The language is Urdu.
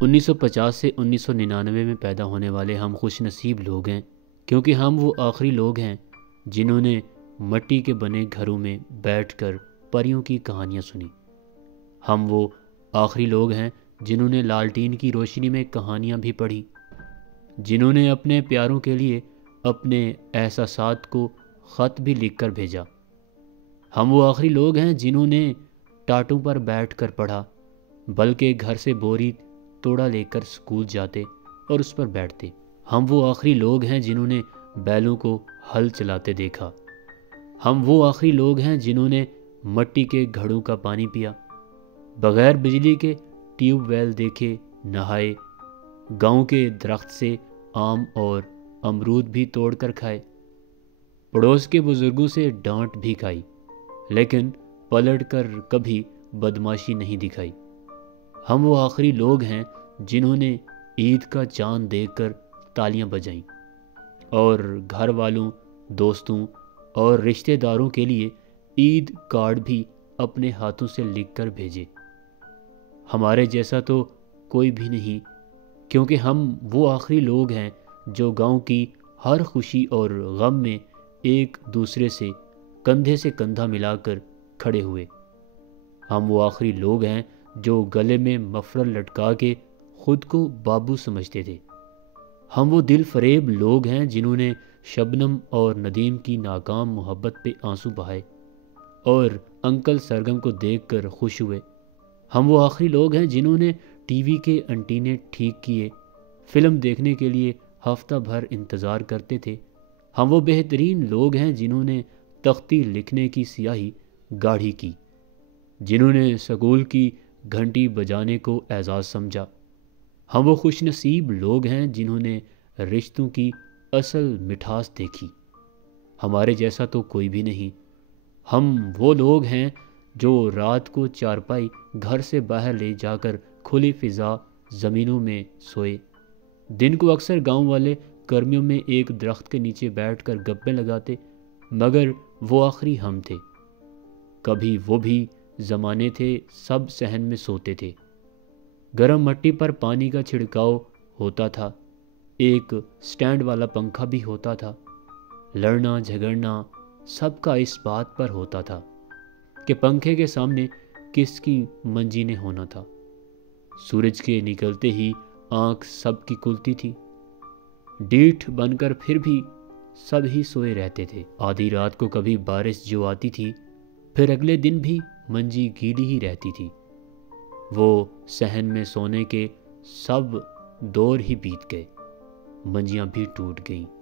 1950 سے 1999 میں پیدا ہونے والے ہم خوش نصیب لوگ ہیں، کیونکہ ہم وہ آخری لوگ ہیں جنہوں نے مٹی کے بنے گھروں میں بیٹھ کر پریوں کی کہانیاں سنی۔ ہم وہ آخری لوگ ہیں جنہوں نے لالٹین کی روشنی میں کہانیاں بھی پڑھی، جنہوں نے اپنے پیاروں کے لیے اپنے احساسات کو خط بھی لکھ کر بھیجا۔ ہم وہ آخری لوگ ہیں جنہوں نے ٹاٹوں پر بیٹھ کر پڑھا، بلکہ گھر سے بوری توڑا لے کر سکول جاتے اور اس پر بیٹھتے۔ ہم وہ آخری لوگ ہیں جنہوں نے بیلوں کو ہل چلاتے دیکھا۔ ہم وہ آخری لوگ ہیں جنہوں نے مٹی کے گھڑوں کا پانی پیا، بغیر بجلی کے ٹیوب ویل دیکھے نہائے، گاؤں کے درخت سے آم اور امرود بھی توڑ کر کھائے، پڑوس کے بزرگوں سے ڈانٹ بھی کھائی، لیکن پلٹ کر کبھی بدماشی نہیں دکھائی۔ ہم وہ آخری لوگ ہیں جنہوں نے عید کا چاند دیکھ کر تالیاں بجائیں اور گھر والوں، دوستوں اور رشتہ داروں کے لیے عید کارڈ بھی اپنے ہاتھوں سے لکھ کر بھیجے۔ ہمارے جیسا تو کوئی بھی نہیں، کیونکہ ہم وہ آخری لوگ ہیں جو گاؤں کی ہر خوشی اور غم میں ایک دوسرے سے کندھے سے کندھا ملا کر کھڑے ہوئے۔ ہم وہ آخری لوگ ہیں جو گلے میں مفرل لٹکا کے خود کو بابو سمجھتے تھے۔ ہم وہ دل فریب لوگ ہیں جنہوں نے شبنم اور ندیم کی ناکام محبت پہ آنسو بہائے اور انکل سرگم کو دیکھ کر خوش ہوئے۔ ہم وہ آخری لوگ ہیں جنہوں نے ٹی وی کے انٹینے ٹھیک کیے، فلم دیکھنے کے لیے ہفتہ بھر انتظار کرتے تھے۔ ہم وہ بہترین لوگ ہیں جنہوں نے تختی لکھنے کی سیاہی گاڑھی کی، جنہوں نے سکول کی گھنٹی بجانے کو اعزاز سمجھا۔ ہم وہ خوش نصیب لوگ ہیں جنہوں نے رشتوں کی اصل مٹھاس دیکھی۔ ہمارے جیسا تو کوئی بھی نہیں۔ ہم وہ لوگ ہیں جو رات کو چارپائی گھر سے باہر لے جا کر کھلی فضا زمینوں میں سوئے، دن کو اکثر گاؤں والے گرمیوں میں ایک درخت کے نیچے بیٹھ کر گپیں لگاتے، مگر وہ آخری ہم تھے۔ کبھی وہ بھی زمانے تھے سب صحن میں سوتے تھے، گرم مٹی پر پانی کا چھڑکاؤ ہوتا تھا، ایک سٹینڈ والا پنکھا بھی ہوتا تھا۔ لڑنا جھگڑنا سب کا اس بات پر ہوتا تھا کہ پنکھے کے سامنے کس کی منجی نے ہونا تھا۔ سورج کے نکلتے ہی آنکھ سب کی کھلتی تھی، ڈیٹھ بن کر پھر بھی سب ہی سوئے رہتے تھے۔ آدھی رات کو کبھی بارش جو آتی تھی، پھر اگلے دن بھی منجی گیلی ہی رہتی تھی۔ وہ صحن میں سونے کے سب دور ہی بیت گئے، منجیاں بھی ٹوٹ گئیں۔